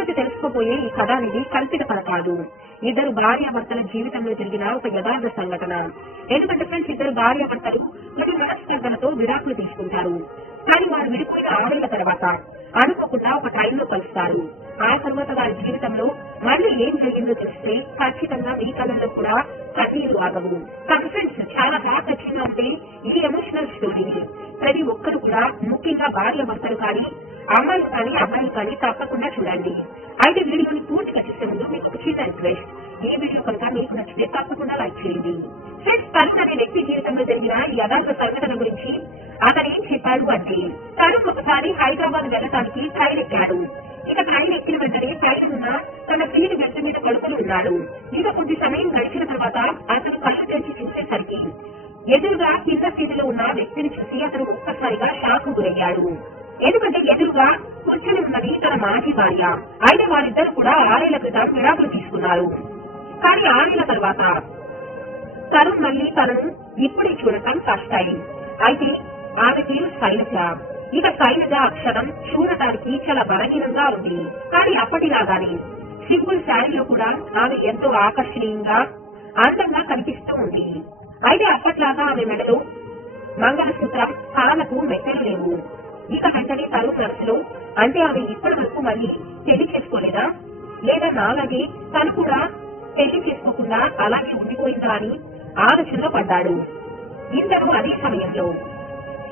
రోజు తెలుసుకోబోయే ఈ కథ అనేది కల్పిత కథ కాదు. ఇద్దరు భార్యాభర్తల జీవితంలో జరిగిన ఒక యథార్థ సంఘటన. ఎందుకంటే ఫ్రెండ్స్, ఇద్దరు భార్యాభర్తలు కొన్ని మనస్పర్ధలతో విడాకులు తీసుకుంటారు. కానీ వారు విడిపోయిన 6 ఏళ్ల తర్వాత అనుకోకుండా ఒక టైంలో కలుస్తారు. ఆ తర్వాత వారి జీవితంలో మళ్ళీ ఏం జరిగిందో తెలిస్తే ఖచ్చితంగా మీ కథల్లో కూడా కన్నీళ్లు ఆగవు. కానీ ఫ్రెండ్స్, చాలా బాగా ఖచ్చితంగా ఉంటే ఈ ఎమోషనల్ స్టోరీని ప్రతి ఒక్కరు కూడా, ముఖ్యంగా భార్యాభర్తలు కానీ, అమ్మాయిలు కానీ అబ్బాయిలు కానీ తప్పకుండా చూడండి. అయితే వీడియోని పూర్తిగా చూసే ముందు మీకు ఒక చిన్న రిక్వెస్ట్, ఈ వీడియో కనుక మీకు నచ్చితే తప్పకుండా లైక్ చేయండి. ఫ్రెండ్స్, తరుణ్ అనే వ్యక్తి జీవితంలో జరిగిన ఈ యథార్థ సంఘటన గురించి అతను ఏం చెప్పాడు అంటే, తరుణ్ ఒకసారి హైదరాబాద్ వెళ్ళటానికి ట్రైన్ ఎక్కాడు. ఇక ట్రైన్ ఎక్కిన వెంటనే ట్రైన్ ఉన్న తన ప్రియుడి గంట మీద పడుకుని ఉన్నాడు. ఇక కొద్ది సమయం గడిచిన తర్వాత అతను కళ్ళు తెరిచి చూసేసరికి ఎదురుగా కింద స్థితిలో ఉన్న వ్యక్తిని చూసి అతను ఒక్కసారిగా షాక్ గురయ్యాడు. ఎందుకంటే ఎదురుగా కూర్చొని ఉన్నది తన మాజీ భార్య. అయితే వారిద్దరు కూడా 6 ఏళ్ల క్రితం విడాకులు తీసుకున్నారు. కానీ 6 ఏళ్ల తర్వాత తరుణ్ మళ్ళీ తనను ఇప్పుడే చూడటం ఫస్ట్ టైం. అయితే ఆమె పేరు శైలజ. ఇక శైలజ అక్షరం చూడటానికి చాలా బలహీనంగా ఉంది. కానీ అప్పటిలాగానే సింపుల్ శారీలో కూడా ఆమె ఎంతో ఆకర్షణీయంగా, అందంగా కనిపిస్తూ ఉంది. అయితే అప్పట్లాగా ఆమె మెడలో మంగళసూత్రం, కాళ్ళకు మెట్టలు లేవు. ఇక వెంటనే తరుణ్ మనసులో, అంటే ఆమె ఇప్పటి వరకు మళ్ళీ పెళ్లి చేసుకోలేదా, లేదా నాలాగే తను కూడా పెళ్లి చేసుకోకుండా అలాగే ఉండిపోయిందా అని ఆలోచనలో పడ్డాడు. ఇంతకు అదే సమయంలో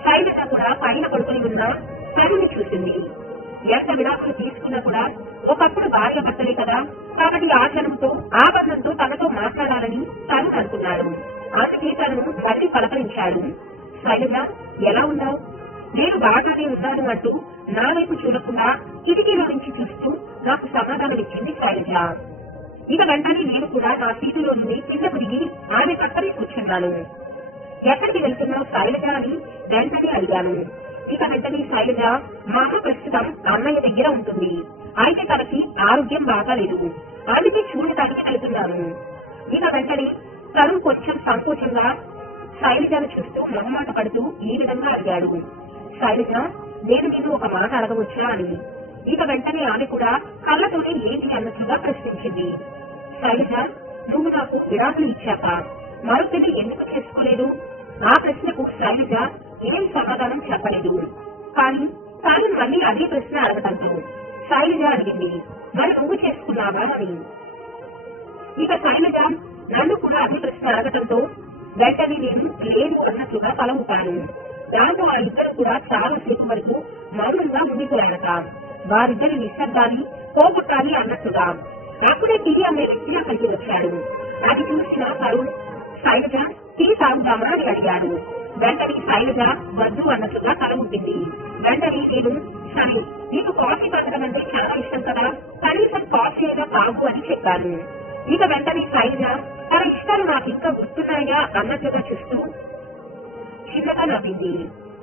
శైలజ కూడా పైన పడుకుని ఉన్న తరుణ్ని చూసింది. ఎంత విడాకులు తీసుకున్నా కూడా ఒకప్పుడు భార్య భర్తలే కదా, కాబట్టి ఆ జనంతో, ఆ బంధంతో తనతో మాట్లాడాలని తరుణ్ అనుకున్నాడు. అందుకే తను మళ్ళీ పలకరించాడు. శైలజ, ఎలా ఉన్నావు? నేను బాగానే ఉన్నాను అంటూ నా వైపు చూడకుండా కిటికీలో నుంచి చూస్తూ నాకు సమాధానం ఇచ్చింది శైలజ. ఇక వెంటనే నేను కూడా నా సీటులో నుండి కిందకు దిగి ఆమె పక్కనే కూర్చున్నాను. ఎక్కడికి వెళ్తున్నావు శైలజ అని వెంటనే అడిగాను. ఇక వెంటనే శైలజ, మా అమ్మ ప్రస్తుతం అన్నయ్య దగ్గర ఉంటుంది. అయితే తనకి ఆరోగ్యం బాగాలేదు, అందుకే చూడటానికి వెళ్తున్నాను. ఇక వెంటనే తరుణ్ కొంచెం సంకోచంగా శైలజను చూస్తూ మొహమాట పడుతూ ఈ విధంగా అడిగాడు, శైలజ, నేను నేను ఒక మాట అడగవచ్చా అని. ఇక వెంటనే ఆమె కూడా కళ్ళతోనే ఏంటి అన్నట్లుగా ప్రశ్నించింది. శైలజ, నువ్వు నాకు విడాకులు ఇచ్చాక మరొకటి ఎందుకు చేసుకోలేదు? ఆ ప్రశ్నకు శైలజ ఏం సమాధానం చెప్పలేదు. కానీ తాను మళ్ళీ అదే ప్రశ్న అడగటంతో శైలజ అడిగింది, మరి నువ్వు చేసుకున్నావా అని. ఇక శైలజ నన్ను కూడా అదే ప్రశ్న అడగటంతో వెంటనే నేను లేదు అన్నట్లుగా తల ఊపాను. దాంతో ఆ ఇద్దరు కూడా చాలా సేపు వరకు మౌనంగా ఉండిపోయాడట. వారిద్దరి నిశ్శబ్దాన్ని పోగొట్టాలి అన్నట్టుగా. అప్పుడే టీ అనే వ్యక్తి అక్కడికి వచ్చాడు. అది చూసిన తరుణ్, శైలజ, టీ తాగుదామా అని అడిగాడు. వెంటనే శైలజ వద్దు అన్నట్లుగా తల ఊపింది. వెంటనే నేను, సరే, నీకు కాఫీ తాగడం అంటే చాలా ఇష్టం కదా, కనీసం కాఫీ అయినా తాగు అని చెప్పాను. ఇక వెంటనే శైలజ తన ఇష్టాలు నాకు ఇంకా గుర్తున్నాయా అన్నట్లుగా చూస్తూ చిన్నగా నవ్వింది.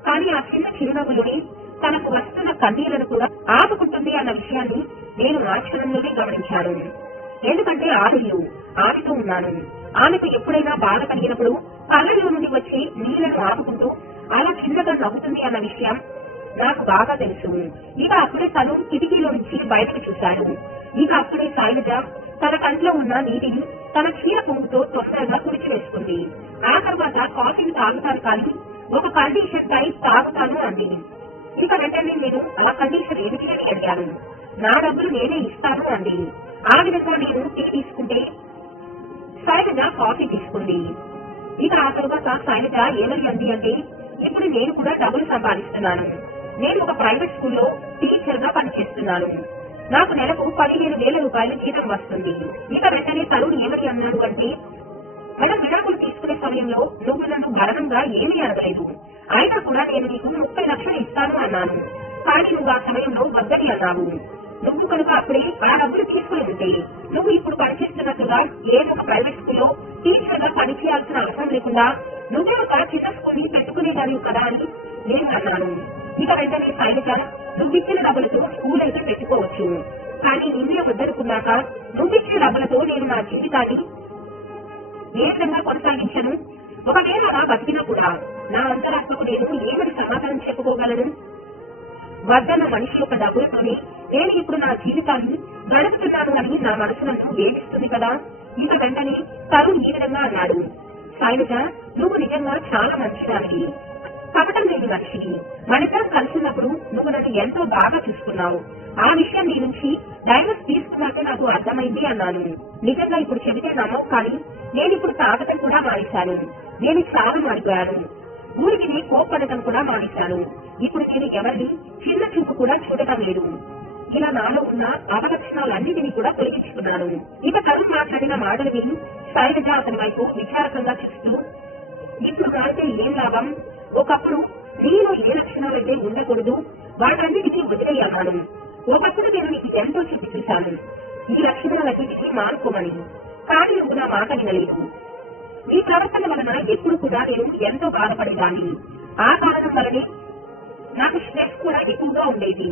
కానీ ఆ చిన్న చిరునవ్వులోని తనకు వస్తున్న కన్నీళ్లను కూడా ఆపుకుంటుంది అన్న విషయాన్ని నేను ఆ క్షణంలోనే గమనించాను. ఎందుకంటే ఆమెతో ఉన్నాను. ఆమెకు ఎప్పుడైనా బాధ కలిగినప్పుడు కళ్ళలో నుండి వచ్చి నీళ్లను ఆపుకుంటూ అలా చిన్నగా నవ్వుతుంది అన్న విషయం నాకు బాగా తెలుసు. ఇక అప్పుడే తను కిటికీలో నుంచి బయటకు చూశాడు. ఇక అప్పుడే శైలజ తన కంట్లో ఉన్న నీటిని తన చీర పొంగుతో తొందరగా తుడిచివేసుకుంది. ఆ తర్వాత కాఫీని తాగుతాను, కానీ ఒక కండిషన్ పై తాగుతాను అంది. ఇక వెంటనే నేను ఆ కండిషన్ ఏమిటి అని అడిగాను. నా డబ్బులు నేనే ఇస్తాను అంది. ఆ విధంగా నేను టీ తీసుకుంటే శైలజ కాఫీ తీసుకుంది. ఇక ఆ తర్వాత శైలజ ఏమని అంది అంటే, ఇప్పుడు నేను కూడా డబ్బులు సంపాదిస్తున్నాను. నేను ఒక ప్రైవేట్ స్కూల్లో టీచర్ గా పనిచేస్తున్నాను. నాకు నెలకు 15,000 రూపాయల జీతం వస్తుంది. ఇక వెంటనే తరుణ్ ఏమని అన్నాడు అంటే, మనం విడాకులు తీసుకునే సమయంలో నువ్వు నన్ను బలంగా ఏమీ అడగలేదు. అయినా కూడా నేను నీకు 30 లక్షలు ఇస్తాను అన్నాను. కానీ నువ్వు ఆ సమయంలో వద్దని అన్నావు. నువ్వు కనుక అప్పుడే ఆ డబ్బులు తీసుకుని ఉంటే నువ్వు ఇప్పుడు పనిచేస్తున్నట్టుగా ఏదో ఒక ప్రైవేట్ స్కూల్లో టీచర్ గా పనిచేయాల్సిన అవసరం లేకుండా నువ్వే ఒక చిన్న స్కూల్ ని పెట్టుకునేదాన్ని కదా అని నేను అన్నాను. ఇక వెంటనే శైలజ, నువ్విచ్చిన డబ్బులతో స్కూల్ అయితే పెట్టుకోవచ్చు, కానీ నిన్నే వద్దనుకున్నాక నువ్విచ్చిన డబ్బులతో నేను నా జీవితాన్ని ఏ విధంగా కొనసాగించను? ఒకవేళ అలా బతికినా కూడా నా అంతరాత్మకు నేను ఏమని సమాధానం చెప్పుకోగలను? వద్దన్న మనిషి యొక్క డబ్బులతోనే నేను ఇప్పుడు నా జీవితాన్ని గడుపుతున్నాను అని నా మనసు నన్ను వేధిస్తుంది కదా. ఇక వెంటనే తరుణ్ ఈ విధంగా అన్నాడు. శైలజ, నువ్వు నిజంగా చాలా మంచిదానివి, కపటం లేని మనిషివి. మనిద్దరం కలిసినప్పుడు నువ్వు నన్ను ఎంతో బాగా చూసుకున్నావు. ఆ విషయం నీ నుంచి డైవర్స్ తీసుకున్నాక నాకు అర్థమైంది అన్నాను. నిజంగా ఇప్పుడు చెబితే నమ్మవు, కానీ నేను ఇప్పుడు తాగటం కూడా మానేశాను. నేను చాలా మారిపోయాను. ఊరికి నీ కోప్పడటం కూడా మానేశాను. ఇప్పుడు నేను ఎవరిని చిన్న చూపు కూడా చూడటం లేదు. ఇలా నాలో ఉన్న అవలక్షణాలన్నిటినీ కూడా తొలగించుకున్నాను. ఇక తరుణ్ మాట్లాడిన మాటలు విని శైలజ అతని వైపు విచారకంగా చూస్తూ, ఇప్పుడు మారితే ఏం లాభం? ఒకప్పుడు నీలో ఏ లక్షణాలైతే ఉండకూడదు వాటన్నిటికీ వదిలేయన్నాను. ఒకప్పుడు నేను నీకు ఎంతో చెప్పి చూశాను ఈ లక్షణాలన్నిటికీ మానుకోమని, కానీ నువ్వు నా మాట వినలేదు. నీ ప్రవర్తన వలన ఎప్పుడు కూడా నేను ఎంతో బాధపడేదాన్ని. ఆ కారణం వలనే నాకు స్ట్రెస్ కూడా ఎక్కువగా ఉండేది.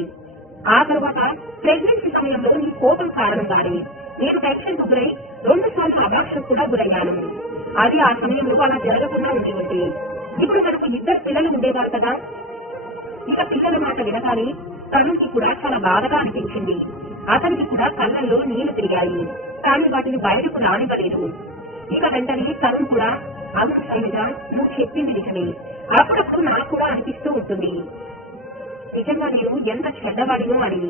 ఆ తర్వాత ప్రెగ్నెన్సీ సమయంలో నీ కోపం కారణంగానే నేను టెన్షన్ గురై 2 సార్లు అభాషకు కూడా గురయ్యాను. అది ఆ సమయంలో అలా జరగకుండా ఉంటే ఇప్పుడు మనకు 2 పిల్లలు ఉండేవారు కదా. ఇక పిల్లల మాట వినగానే తరుణ్కి కూడా చాలా బాధగా అనిపించింది. అతనికి కూడా కళ్ళల్లో నీళ్లు తిరిగాయి, కానీ వాటిని బయటకు రానివ్వలేదు. ఇక వెంటనే తరుణ్ కూడా, అవును శైలజ, నువ్వు చెప్పింది నిజమే. అప్పుడప్పుడు నాకు కూడా అనిపిస్తూ ఉంటుంది నిజంగా నేను ఎంత చెడ్డవాడినో అని,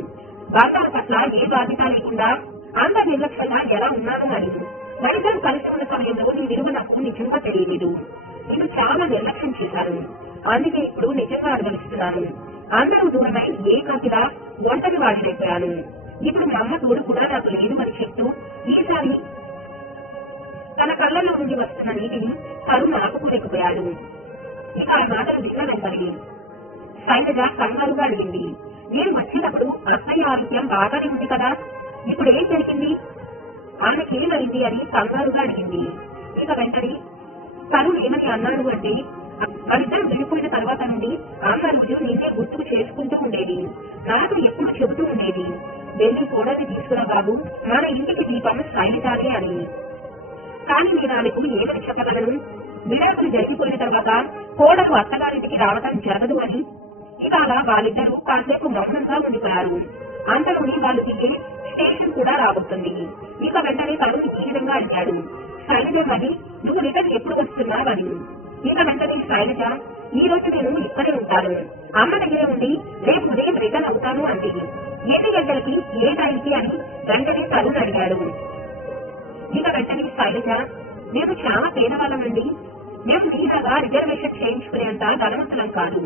భర్తల పట్ల ఏ బాధ్యత లేకుండా అంత నిర్లక్ష్యంగా ఎలా ఉన్నాను అని. మనిద్దరం కలిసి ఉన్న సమయంలో నీ విలువ నాకు నిజంగా తెలియలేదు. నేను చాలా నిర్లక్ష్యం చేశాను. అందుకే ఇప్పుడు నిజంగా అనుభవిస్తున్నాను. అందరూ దూరమై ఏకాకిగా ఒంటరి వాడినైపోయాను. ఇప్పుడు మా అమ్మ తోడు కూడా నాకు లేదు అని చెప్తూ ఈసారి తన కళ్ళలో నుండి వస్తున్న నీటిని తరుణ్ ఆపుకోలేకపోయాడు. ఇక ఆ మాటలు విన్న వెంటనే శైలజ కంగారుగా అడిగింది, నేను వచ్చినప్పుడు అత్తయ్య ఆరోగ్యం బాగానే ఉంది కదా, ఇప్పుడు ఏం జరిగింది? ఆమెకేమరింది అని కంగారుగా అడిగింది. ఇక వెంటనే తరుణ్ ఏమని అన్నాడు అంటే, వాళ్ళిద్దరు విడిపోయిన తర్వాత నుండి అమ్మ రోజు నిన్నే గుర్తుకు చేసుకుంటూ ఉండేది. నాకు ఎప్పుడు చెబుతూ ఉండేది, వెళ్ళి కోడల్ని తీసుకురా బాబు, మన ఇంటికి దీపం శైలజానే అని. కానీ నేను ఆమెకు ఏమని చెప్పగలను? విడాకులు జరిగిపోయిన తర్వాత కోడలు అత్తగారింటికి రావడం జరగదు అని. ఇవాళ వాళ్ళిద్దరూ కాసేపు మౌనంగా ఉండిపోయారు. అంతలోని వాళ్ళు దిగే స్టేషన్ కూడా రాబోతుంది. ఇక వెంటనే తరుణ్ ఈ విధంగా అడిగాడు, శైలజ మరి నువ్వు రిటర్న్ ఎప్పుడు వస్తున్నావని. ఇక వెంటనే శైలజ, ఈ రోజు నేను ఇక్కడే ఉంటాను, అమ్మ దగ్గరే ఉండి రేపు ఉదయం రిటర్న్ అవుతాను అంటే. ఎన్ని గంటలకి, ఏ టైంకి అని వెంటనే తరుణ్ అడిగాడు. ఇక వెంటనే శైలజ, మేము చాలా పేదవాళ్ళమండి, మేము మీలాగా రిజర్వేషన్ చేయించుకునేంత ధనవంతులం కాదు,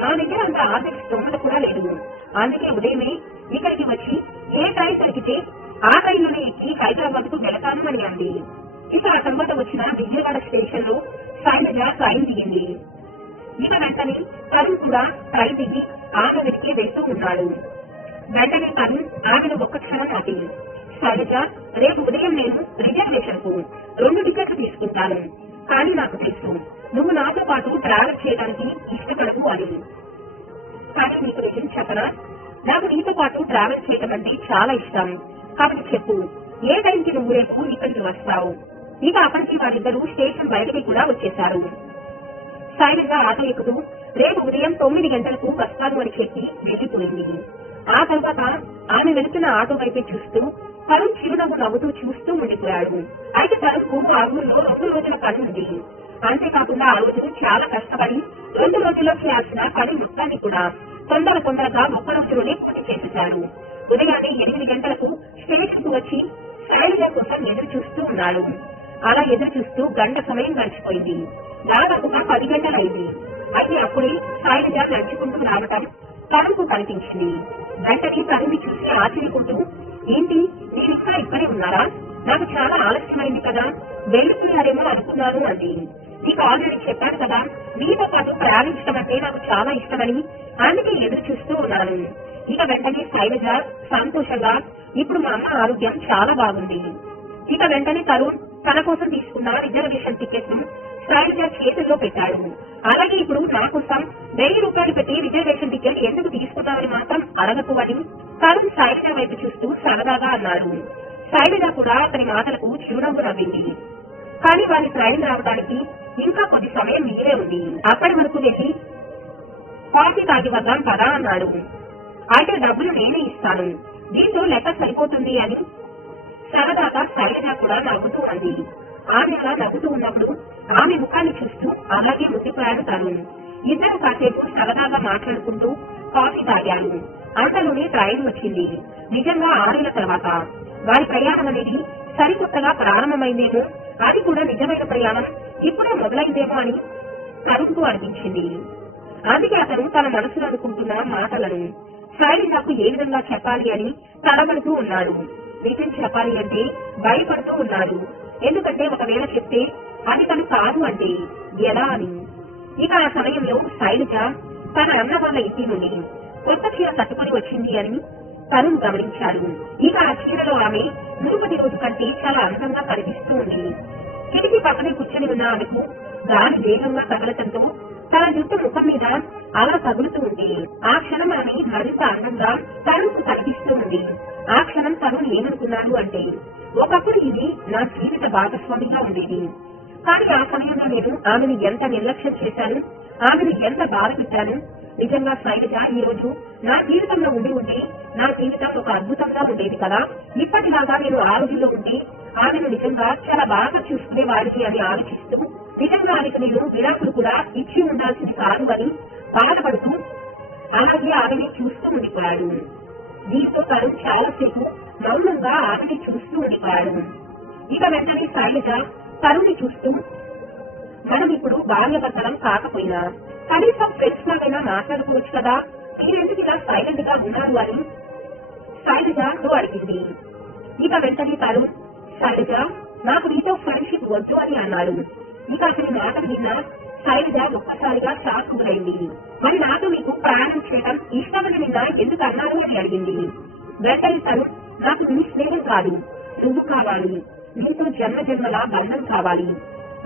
మా దగ్గర అంత ఆర్థిక స్తోమత కూడా లేదు. అందుకే ఉదయమే ఇక్కడికి వచ్చి ఏ టైం దొరికితే ఆ టైంలోనే ఎక్కి హైదరాబాద్ కు వెళతాను అని అంది. ఇక ఆ తర్వాత వచ్చిన విజయవాడ స్టేషన్ లో శైలజ ట్రైన్ దిగింది. ఇక వెంటనే తరుణ్ కూడా ట్రైన్ దిగి ఆమె వెతికి వెళ్తూ ఉన్నాడు. వెంటనే తరుణ్ ఆమెను ఒక్క క్షణం ఆపి, శైలజ, రేపు ఉదయం నేను రిజర్వేషన్ కు 2 టికెట్లు తీసుకుంటాను, కానీ నాకు తెలుసు నువ్వు నాతో పాటు ట్రావెల్ చేయడానికి ఇష్టపడవు అని. కానీ నీకు నిజం చెప్పనా, నాకు నీతో పాటు ట్రావెల్ చేయడం అంటే చాలా ఇష్టం. కాబట్టి చెప్పు, ఏ టైంకి నువ్వు రేపు ఇక్కడికి వస్తావు? ఇక అప్పటికి వారిద్దరూ స్టేషన్ బయటకి కూడా వచ్చేశారు. శైలజ ఆటో ఎక్కుతూ రేపు ఉదయం 9 గంటలకు వస్తాను అని చెప్పి వెళ్లిపోయింది. ఆ తర్వాత ఆమె వెళుతున్న ఆటో వైపే చూస్తూ తరుణ్ చిరునవ్వు నవ్వుతూ చూస్తూ ఉండిపోయాడు. అయితే తరుణ్కు ఆ ఊళ్ళో 2 రోజుల పని ఉంది. అంతేకాకుండా ఆ రోజు చాలా కష్టపడి 2 రోజుల్లో చేయాల్సిన పని మొత్తాన్ని కూడా తొందరగా 1 రోజులోనే పూర్తి చేసేశాడు. ఉదయాన్నే 8 గంటలకు స్టేషన్ కు వచ్చి శైలజ కోసం ఎదురు చూస్తూ ఉన్నాడు. అలా ఎదురు చూస్తూ గంట సమయం గడిచిపోయింది. దాదాపుగా 10 గంటలైంది. అయితే అప్పుడే శైలజ నడుచుకుంటూ రావటం తరుణ్కు కనిపించింది. వెంటనే తరుణ్ని చూసి ఆశ్చర్యపోతూ, ఏంటి మీరు ఇంకా ఇక్కడే ఉన్నారా? నాకు చాలా ఆలస్యమైంది కదా, వెళ్ళిపోయారేమో అనుకున్నాను అంది. నీకు ఆల్రెడీ చెప్పాను కదా, మీతో పాటు ప్రయాణించడం అంటే నాకు చాలా ఇష్టమని, అందుకే ఎదురు చూస్తూ ఉన్నాను. ఇక వెంటనే శైలజ సంతోషంగా, ఇప్పుడు మా అమ్మ ఆరోగ్యం చాలా బాగుంది. ఇక వెంటనే తరుణ్ తన కోసం తీసుకున్న రిజర్వేషన్ టికెట్ ను శైలజ చేతుల్లో పెట్టాడు. అలాగే ఇప్పుడు నా కోసం 1000 రూపాయలు పెట్టి రిజర్వేషన్ టికెట్ ఎందుకు తీసుకున్నామని మాత్రం అడగకు అని తరుణ్ శైలజ వైపు చూస్తూ సరదాగా అన్నాడు. శైలజ కూడా అతని మాటలకు చిరునవ్వు నవ్వింది. కానీ వారి ట్రైన్ రావడానికి ఇంకా కొద్ది సమయం మిగిలే ఉంది. అప్పటి వరకు వెళ్ళి కాఫీ తాగి వద్దాం కదా అన్నాడు. అయితే డబ్బులు నేనే ఇస్తాను, దీంతో లెక్క సరిపోతుంది అని సరదాగా శైలజ కూడా నవ్వుతూ అంది. ఆమె అలా నవ్వుతూ ఉన్నప్పుడు ఆమె ముఖాన్ని చూస్తూ అలాగే ముట్టిపోయాడు తను. ఇద్దరు కాసేపు సరదాగా మాట్లాడుకుంటూ కాఫీ తాగారు. అంతలోనే ట్రైన్ వచ్చింది. నిజంగా 6 ఏళ్ల తర్వాత వారి ప్రయాణం అనేది సరికొత్తగా ప్రారంభమైందేమో, అది కూడా నిజమైన ప్రయాణం ఇప్పుడే మొదలైందేమో అని తనకు అనిపించింది. అందుకే అతను తన మనసులో అనుకుంటున్న మాటలను శైలజకు ఏ విధంగా చెప్పాలి అని తడబడుతూ ఉన్నాడు. నిజం చెప్పాలి అంటే భయపడుతూ ఉన్నాడు. ఎందుకంటే ఒకవేళ చెప్తే అది తను కాదు అంటే ఎలా అని. ఇక ఆ సమయంలో శైలజ తన అన్న వాళ్ళ ఇంటి నుండి కొత్త చీర కట్టుకుని వచ్చింది అని తరుణ్ గమనించాడు. ఇక ఆ చీరలో ఆమె మునుపటి రోజు కంటే చాలా అందంగా కనిపిస్తూ ఉంది. కిటికీ పక్కనే కూర్చొని ఉన్న ఆమెకు గాలి వేగంగా తగలటంతో తన జుట్టు ముఖం మీద అలా తగులుతూ ఉంది. ఆ క్షణం ఆమె మరింత అందంగా తరుణ్ కనిపిస్తూ ఉంది. ఆ క్షణం తరుణ్ ఏమనుకున్నాడు అంటే, ఒకప్పుడు ఇది నా జీవిత భాగస్వామిగా ఉండేది, కానీ ఆ సమయంలో నేను ఆమెను ఎంత నిర్లక్ష్యం చేశాను, ఆమెను ఎంత బాధ పెట్టాను. నిజంగా శైలజ ఈ రోజు నా జీవితంలో ఉండి నా జీవితం ఒక అద్భుతంగా ఉండేది కదా. ఇప్పటిలాగా నేను ఆ రోజుల్లో ఉండి ఆమెను నిజంగా చాలా బాగా చూసుకునేవాడిని అని ఆలోచిస్తూ, నిజంగా ఆమెకు నేను విడాకులు కూడా ఇచ్చి ఉండాల్సింది కాదు అని బాధపడుతూ అలాగే ఆమెని చూస్తూ ఉండిపోయాడు. దీంతో తను చాలాసేపు మౌనంగా ఆమెని చూస్తూ ఉండిపోయాడు. ఇక వెంటనే శైలజ తరుణ్ణి చూస్తూ, మనం ఇప్పుడు భార్యాభర్తలం కాకపోయినా కనీసం ఫ్రెండ్స్ లాగైనా మాట్లాడుకోవచ్చు కదా, మీరెందుకు ఇలా సైలెంట్ గా ఉన్నారు అని శైలజతో అడిగింది. ఇక వెంటనే తరుణ్, శైలజ నాకు నీతో ఫ్రెండ్షిప్ వద్దు అని అన్నాడు. ఇక అతని మాటలు విన్న శైలజ ఒక్కసారిగా షాక్ గురైంది. మరి నాతో మీకు ప్రయాణం చేయడం ఇష్టమని నిన్న ఎందుకు అన్నారు అని అడిగింది. వెంటనే తరుణ్, నాకు నీ స్నేహం కాదు, నువ్వు కావాలి, నీతో జన్మ జన్మల బంధం కావాలి,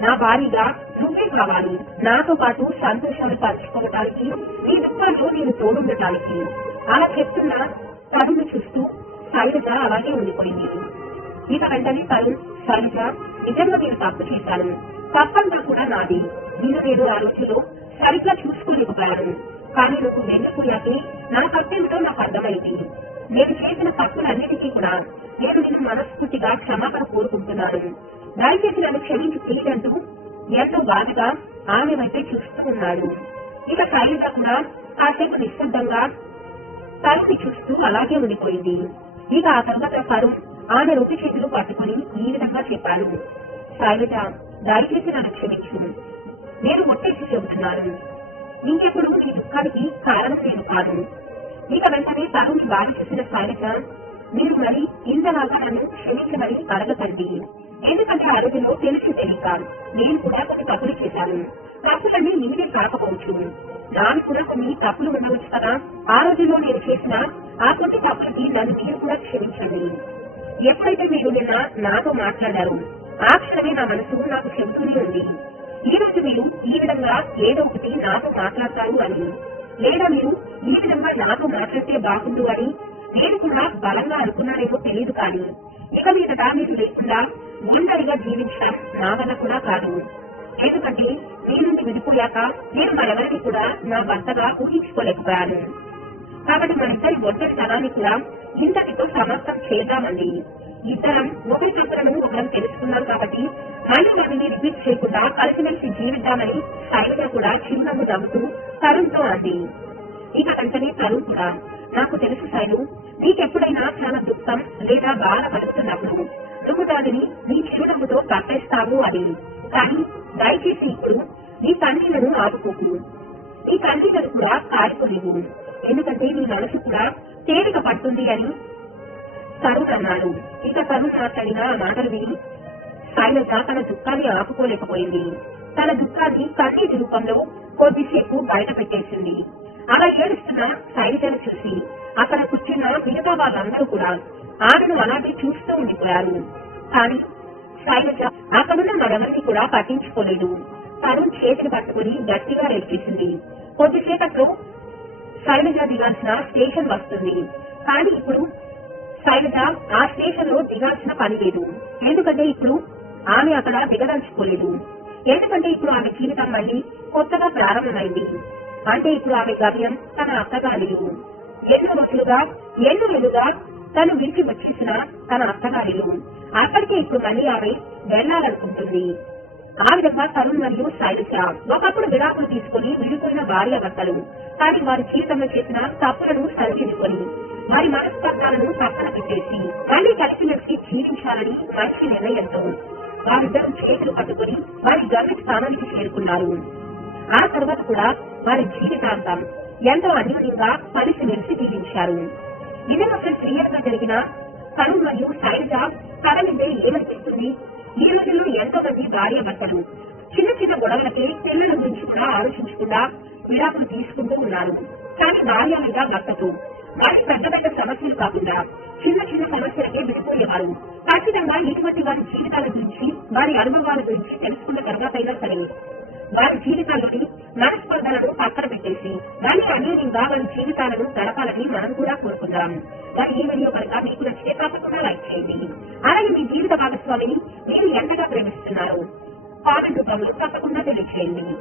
నా భారీగా నువ్వే కావాలి, నాతో పాటు సంతోషాలు పంచుకోవటానికి, నీ దుఃఖంలో నేను తోడుండటానికి అలా చెప్తున్న తరుణ్ చూస్తూ శైలజ అలాగే ఉండిపోయింది. ఇక వెంటనే తరుణ్, శైలజ నిజంగా నేను తప్పు చేశాను, తప్పంతా కూడా నాది, నిన్ను నేను ఆ రోజులో సరిగ్గా చూసుకోలేకపోయాను, కానీ నువ్వు వెళ్ళిపోయాకే నా తప్పేంటో నాకు అర్థమైంది. నేను చేసిన తప్పులన్నిటికీ కూడా నేను నిన్ను మనస్ఫూర్తిగా క్షమాపణ కోరుకుంటున్నాను, దయచేసి నన్ను క్షమించి ప్లీజ్ అంటూ ఎంతో బాధగా ఆమె వైపే చూస్తూ ఉన్నాడు. ఇక శైలజ కూడా కాసేపు నిశ్శబ్దంగా తరుణ్ణి చూస్తూ అలాగే ఉండిపోయింది. ఇక ఆ తర్వాత తరుణ్ ఆమె 2 చేతులు పట్టుకుని ఈ విధంగా చెప్పాడు, శైలజ దయచేసి నన్ను క్షమించు, నేను ఒట్టేసి చెబుతున్నాను, ఇంకెప్పుడు నీ దుఃఖానికి కారణం నేను కాదు. ఇక వెంటనే తరుణ్ బాధ చూసిన శైలజ, మీరు మరి ఇంతలాగా నన్ను క్షమించమని అడగకండి, ఎందుకంటే ఆ రోజులో తెలిసి తెలియక నేను కూడా కొన్ని తప్పులు చేశాను, తప్పులన్నీ మీరే కాకపోవచ్చు, నాకు కూడా కొన్ని తప్పులు ఉండవచ్చు కదా, ఆ రోజుల్లో నేను చేసిన ఆ కొన్ని తప్పులకి నన్ను మీరు కూడా క్షమించండి. ఎప్పుడైతే మీరు నిన్న నాతో మాట్లాడారు ఆ క్షణమే నా మనసు నాకు చెబుతూనే ఉంది, ఈ రోజు మీరు ఈ విధంగా ఏదో ఒకటి నాతో మాట్లాడతారు అని, లేదా మీరు ఈ విధంగా నాతో మాట్లాడితే బాగుండు అని నేను కూడా బలంగా అనుకున్నానేమో తెలియదు, కానీ ఇక మీదట మీరు లేకుండా ఒంటరిగా జీవించడం నా వల్ల కూడా కాదు, ఎందుకంటే మీ నుండి విడిపోయాక నేను మరెవరికి కూడా నా భర్తగా ఊహించుకోలేకపోయాను. కాబట్టి మనిద్దరి ఒంటరి తనాన్ని కూడా ఇంతటితో సమర్థం చేద్దామండి, ఇద్దరం ఒకరికొకరము ఒకరం తెలుసుకున్నాం కాబట్టి మళ్ళీ మనల్ని రిపీట్ చేయకుండా కలిసిమెలిసి జీవిద్దామని శైలజ కూడా చిరునవ్వు నవ్వుతూ తరుణ్తో అంది. ఇక వెంటనే తరుణ్ కూడా, నాకు తెలుసు శైలు, నీకెప్పుడైనా చాలా దుఃఖం లేదా బాధ పడుతున్నప్పుడు నువ్వు దానిని నీ చిరునవ్వుతో తప్పేస్తావు అని, కానీ దయచేసి ఇప్పుడు నీ కన్నీళ్లను ఆదుకోకు, నీ కన్నీళ్లను కూడా కారిపోలేవు, ఎందుకంటే నీ మనసు కూడా తేలిక పడుతుంది అని తరుణ్ అన్నాడు. ఇక తరుణ్ మాట్లాడిన ఆ మాటలు విని శైలజ తన దుఃఖాన్ని ఆపుకోలేకపోయింది. తన దుఃఖాన్ని కన్నీటి రూపంలో కొద్దిసేపు బయట పెట్టేసింది. అలా ఏడుస్తున్న శైలజను చూసి అక్కడ కూర్చున్న మిగతా వాళ్ళందరూ కూడా ఆమెను అలాగే చూస్తూ ఉండిపోయారు. కానీ శైలజ అక్కడున్న మరెవరిని కూడా పట్టించుకోలేదు. తరుణ్ చేతిని పట్టుకుని గట్టిగా రేపేసింది. కొద్దిసేపట్లో శైలజ దిగాల్సిన స్టేషన్ వస్తుంది, కానీ ఇప్పుడు శైలజ ఆ స్టేషన్ లో దిగాల్సిన పని లేదు, ఎందుకంటే ఇప్పుడు ఆమె అక్కడ దిగదలుచుకోలేదు, ఎందుకంటే ఇప్పుడు ఆమె జీవితం మళ్ళీ కొత్తగా ప్రారంభమైంది. అంటే ఇప్పుడు ఆమె గమ్యం తన అత్తగారు. ఎన్నో రోజులుగా ఎన్నో ఏళ్లుగా తను విడిచి వచ్చేసిన తన అత్తగారిలో అక్కడికే ఇప్పుడు మళ్ళీ ఆమె వెళ్లాలనుకుంటుంది. ఆ విధంగా తరుణ్ మరియు శైలజ ఒకప్పుడు విడాకులు తీసుకుని విడిపోయిన భార్యాభర్తలు. కానీ వారి జీవితంలో చేసిన తప్పులను సరిదిద్దుకొని వారి మనస్పర్ధాలను పక్కన పెట్టేసి మళ్లీ కలిసిమెలిసి జీవించాలని మంచి నిర్ణయంతో వారిద్దరూ చేతులు పట్టుకుని వారి గమ్య స్థానానికి చేరుకున్నారు. ఆ తర్వాత కూడా వారి జీవితాంతం ఎంతో అన్యోన్యంగా కలిసిమెలిసి జీవించారు. ఇదే ఒక క్రియగా జరిగిన తరుణ్ మరియు శైలజ కథ మీద ఏమనిపిస్తుంది? ఈ రోజుల్లో ఎంతో మంది భార్యాభర్తలు చిన్న చిన్న గొడవలకి పిల్లల గురించి కూడా ఆలోచించకుండా విడాకులు తీసుకుంటూ ఉన్నారు. కానీ భార్య మీద భర్తకు వారి పెద్ద పెద్ద సమస్యలు కాకుండా చిన్న చిన్న సమస్యలకే విడిపోయేవారు. ఖచ్చితంగా ఇటువంటి వారి జీవితాల గురించి వారి అనుభవాల గురించి తెలుసుకున్న తర్వాతైనా సరే వారి జీవితాల్లోని మనస్పర్ధలను పక్కన పెట్టేసి వారి అన్యోన్యంగా వారి జీవితాలను గడపాలని మనం కూడా కోరుకుందాం. మరి ఈ వీడియో కనుక మీకు నచ్చితే తప్పకుండా లైక్ చేయండి. అలాగే మీ జీవిత భాగస్వామిని మీరు ఎంతగా ప్రేమిస్తున్నారు కామెంట్ రూపంలో తప్పకుండా తెలియజేయండి.